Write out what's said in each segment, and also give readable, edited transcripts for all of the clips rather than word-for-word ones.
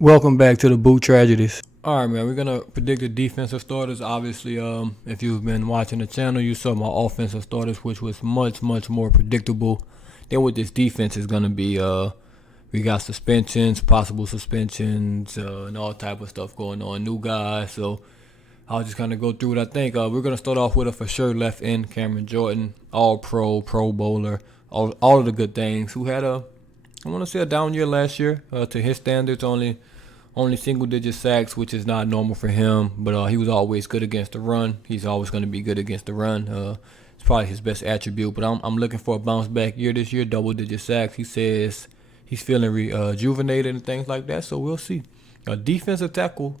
Welcome back to the Boot Tragedies. All right, man. We're gonna predict the defensive starters. Obviously, if you've been watching the channel, you saw my offensive starters, which was much more predictable than what this defense is gonna be. We got suspensions, possible suspensions, and all type of stuff going on. New guys, so I'll just kind of go through what I think. We're gonna start off with a for sure left end, Cameron Jordan, All Pro, Pro Bowler, all of the good things. Who had I want to say a down year last year. To his standards, only single digit sacks, which is not normal for him. But he was always good against the run. He's always going to be good against the run. It's probably his best attribute. But I'm looking for a bounce back year this year, double digit sacks. He says he's feeling rejuvenated and things like that. So we'll see. Defensive tackle,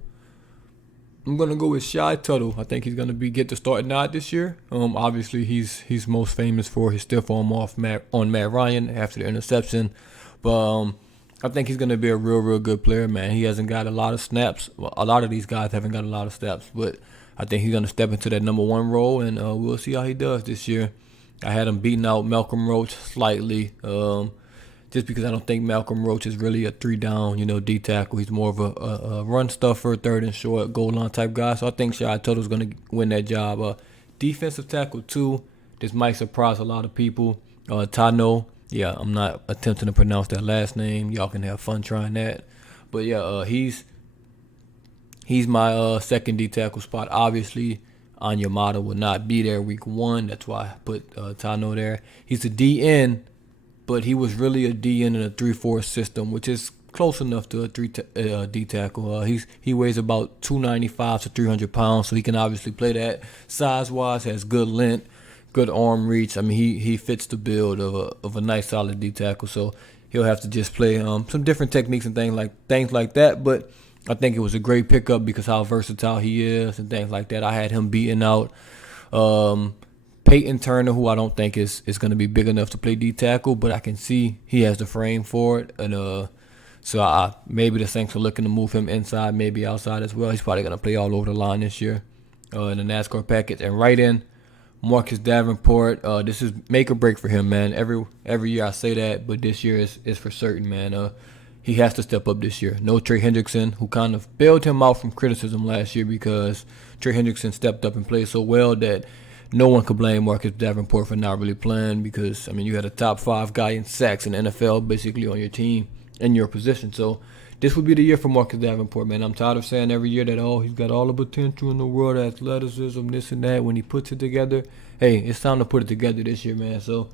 I'm gonna go with Tuttle. I think he's gonna get the start nod this year. Obviously he's most famous for his stiff arm off Matt Ryan after the interception, but I think he's gonna be a real good player, man. He hasn't got a lot of snaps. Well, a lot of these guys haven't got a lot of snaps, but I think he's gonna step into that number one role, and we'll see how he does this year. I had him beating out Malcolm Roach slightly. Just because I don't think Malcolm Roach is really a three down, D tackle. He's more of a run stuffer, third and short, goal line type guy. So I think Shai Tuttle's going to win that job. Defensive tackle, too. This might surprise a lot of people. Tano. Yeah, I'm not attempting to pronounce that last name. Y'all can have fun trying that. But yeah, he's my second D tackle spot. Obviously, Onyemata will not be there week one. That's why I put Tano there. He's a DN, but he was really a DN in a 3-4 system, which is close enough to a D tackle. He weighs about 295 to 300 pounds, so he can obviously play that. Size-wise, has good length, good arm reach. I mean, he fits the build of a nice solid D tackle. So he'll have to just play some different techniques and things like that. But I think it was a great pickup because how versatile he is and things like that. I had him beating out Peyton Turner, who I don't think is going to be big enough to play D tackle, but I can see he has the frame for it, and so maybe the Saints are looking to move him inside, maybe outside as well. He's probably going to play all over the line this year in the NASCAR package. And right in, Marcus Davenport. This is make or break for him, man. Every year I say that, but this year is for certain, man. He has to step up this year. No Trey Hendrickson, who kind of bailed him out from criticism last year because Trey Hendrickson stepped up and played so well that no one could blame Marcus Davenport for not really playing because, I mean, you had a top 5 guy in sacks in the NFL basically on your team in your position. So this would be the year for Marcus Davenport, man. I'm tired of saying every year that, he's got all the potential in the world, athleticism, this and that. When he puts it together, hey, it's time to put it together this year, man. So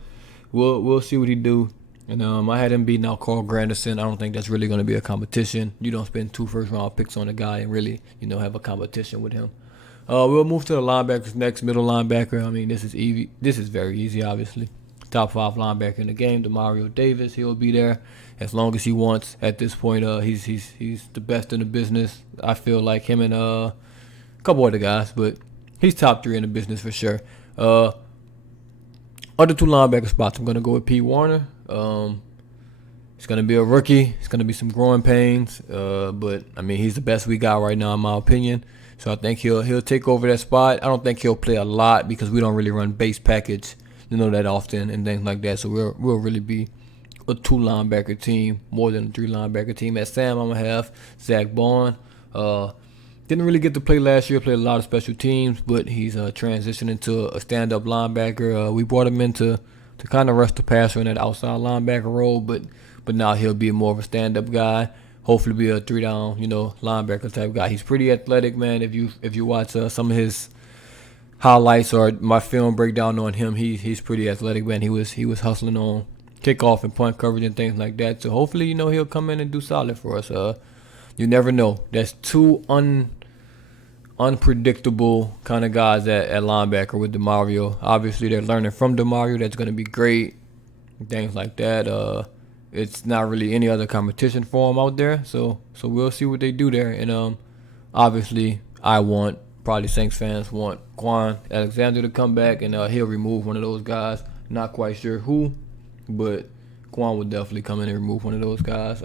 we'll see what he do. And I had him beating out Carl Granderson. I don't think that's really going to be a competition. You don't spend 2 first-round picks on a guy and really, have a competition with him. We'll move to the linebackers next. Middle linebacker. I mean, this is easy. This is very easy, obviously. Top 5 linebacker in the game, Demario Davis. He'll be there as long as he wants. At this point, he's the best in the business. I feel like him and a couple other guys, but he's top 3 in the business for sure. Other 2 linebacker spots, I'm gonna go with Pete Warner. It's gonna be a rookie. It's gonna be some growing pains, but I mean, he's the best we got right now, in my opinion. So I think he'll take over that spot. I don't think he'll play a lot because we don't really run base package, that often and things like that. So we'll really be a 2 linebacker team more than a 3 linebacker team. At Sam, I'm gonna have Zach Bond. Didn't really get to play last year. Played a lot of special teams, but he's transitioning to a stand-up linebacker. We brought him in to kind of rush the passer in that outside linebacker role, but now he'll be more of a stand-up guy. Hopefully be a 3-down, linebacker type guy. He's pretty athletic, man. If you watch some of his highlights or my film breakdown on him, he's pretty athletic, man. He was hustling on kickoff and punt coverage and things like that. So hopefully, he'll come in and do solid for us. You never know. That's 2 unpredictable kind of guys at linebacker with Demario. Obviously, they're learning from Demario. That's going to be great. Things like that. It's not really any other competition for him out there. So we'll see what they do there. And obviously, probably Saints fans want Quan Alexander to come back, and he'll remove one of those guys. Not quite sure who, but Quan would definitely come in and remove one of those guys.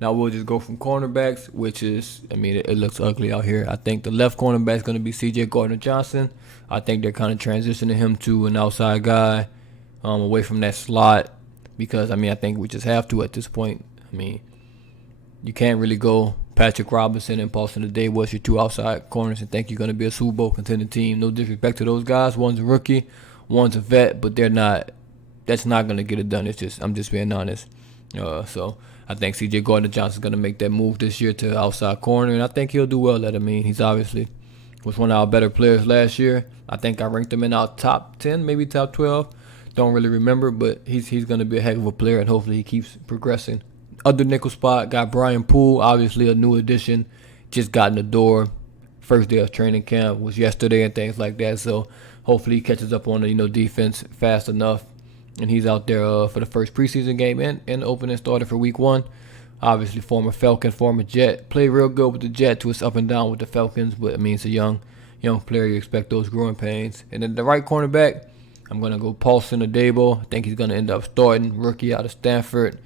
Now we'll just go from cornerbacks, which is, I mean, it looks ugly out here. I think the left cornerback is going to be C.J. Gardner-Johnson. I think they're kind of transitioning him to an outside guy, away from that slot, because, I mean, I think we just have to at this point. I mean, you can't really go Patrick Robinson and Paulson today was your two outside corners, and think you're going to be a Super Bowl contending team. No disrespect to those guys. One's a rookie, one's a vet, but they're not. That's not going to get it done. I'm just being honest. So I think C.J. Gardner-Johnson's going to make that move this year to outside corner, and I think he'll do well at it. I mean, he's obviously was one of our better players last year. I think I ranked him in our top 10, maybe top 12. Don't really remember, but he's going to be a heck of a player, and hopefully he keeps progressing. Other nickel spot, got Brian Poole, obviously a new addition, just got in the door. First day of training camp was yesterday and things like that, so hopefully he catches up on the defense fast enough, and he's out there for the first preseason game and opening starter for week 1. Obviously former Falcon, former Jet, played real good with the Jet, twists up and down with the Falcons, but I mean it's a young player. You expect those growing pains. And then the right cornerback, I'm going to go Paulson Adebo. I think he's going to end up starting, rookie out of Stanford.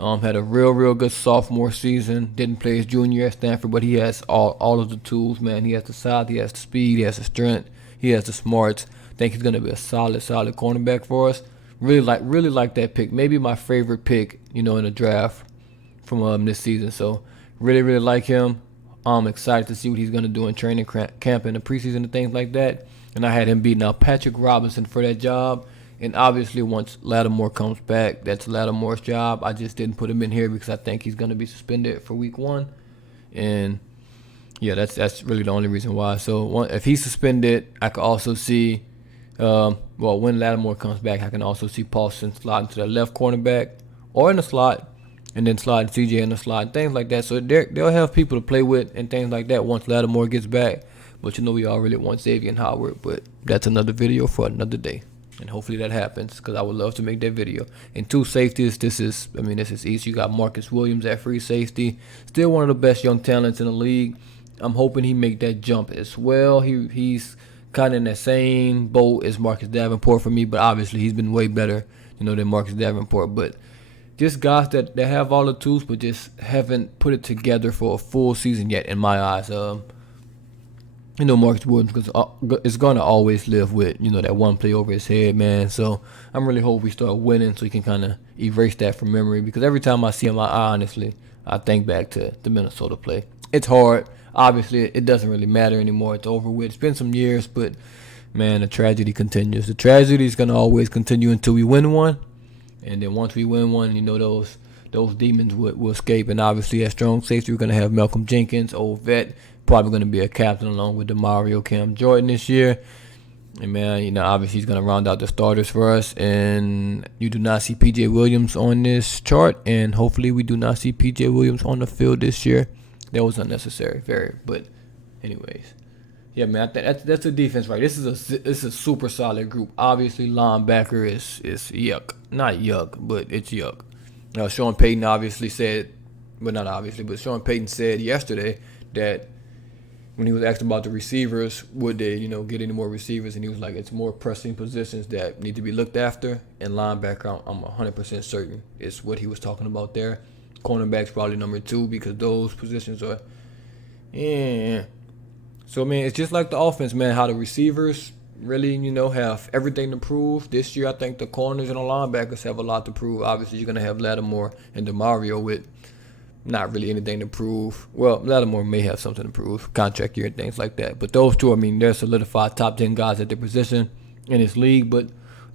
Had a real good sophomore season. Didn't play his junior year at Stanford, but he has all of the tools, man. He has the size, he has the speed, he has the strength, he has the smarts. I think he's going to be a solid cornerback for us. Really like that pick. Maybe my favorite pick, in the draft from this season. So really like him. I'm excited to see what he's going to do in training camp and the preseason and things like that. And I had him beating out Patrick Robinson for that job. And obviously once Lattimore comes back, that's Lattimore's job. I just didn't put him in here because I think he's going to be suspended for week 1. And yeah, that's really the only reason why. So if he's suspended, I could also see, when Lattimore comes back, I can also see Paulson sliding to the left cornerback or in the slot, and then slide CJ in the slot, things like that. So they'll have people to play with and things like that once Lattimore gets back. But we all really want Xavier Howard, but that's another video for another day. And hopefully that happens because I would love to make that video. And 2 safeties, this is easy. You got Marcus Williams at free safety. Still one of the best young talents in the league. I'm hoping he make that jump as well. He's kind of in that same boat as Marcus Davenport for me, but obviously he's been way better, than Marcus Davenport. But just guys that have all the tools but just haven't put it together for a full season yet in my eyes. Marcus Williams is going to always live with, that one play over his head, man. So I'm really hoping we start winning so he can kind of erase that from memory, because every time I see him, I think back to the Minnesota play. It's hard. Obviously, it doesn't really matter anymore. It's over with. It's been some years, but, man, the tragedy continues. The tragedy is going to always continue until we win one. And then once we win one, those demons will escape. And obviously, at strong safety, we're going to have Malcolm Jenkins, old vet, probably going to be a captain along with DeMario Cam Jordan this year. And, man, obviously he's going to round out the starters for us. And you do not see P.J. Williams on this chart. And hopefully we do not see P.J. Williams on the field this year. That was unnecessary, but anyways. Yeah, man, that's a defense, right? This is a super solid group. Obviously, linebacker is yuck. Not yuck, but it's yuck. Sean Payton obviously said, but not obviously, but Sean Payton said yesterday that when he was asked about the receivers, would they, get any more receivers, and he was like, it's more pressing positions that need to be looked after, and linebacker, I'm 100% certain is what he was talking about there. Cornerback's probably number 2 because those positions are, So, man, it's just like the offense, man, how the receivers really, have everything to prove. This year, I think the corners and the linebackers have a lot to prove. Obviously, you're going to have Lattimore and DeMario with not really anything to prove. Well, Lattimore may have something to prove, contract year and things like that. But those two, they're solidified top 10 guys at their position in this league. But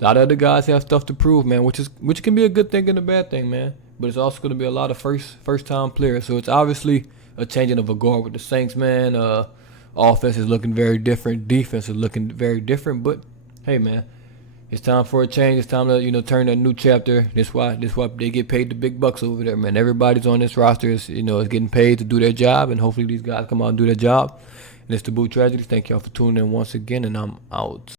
a lot of other guys have stuff to prove, man, which can be a good thing and a bad thing, man. But it's also going to be a lot of first-time players. So it's obviously a changing of a guard with the Saints, man. Offense is looking very different. Defense is looking very different. But, hey, man, it's time for a change. It's time to, turn a new chapter. That's why they get paid the big bucks over there, man. Everybody's on this roster is getting paid to do their job. And hopefully these guys come out and do their job. And it's the Boo Tragedy. Thank y'all for tuning in once again. And I'm out.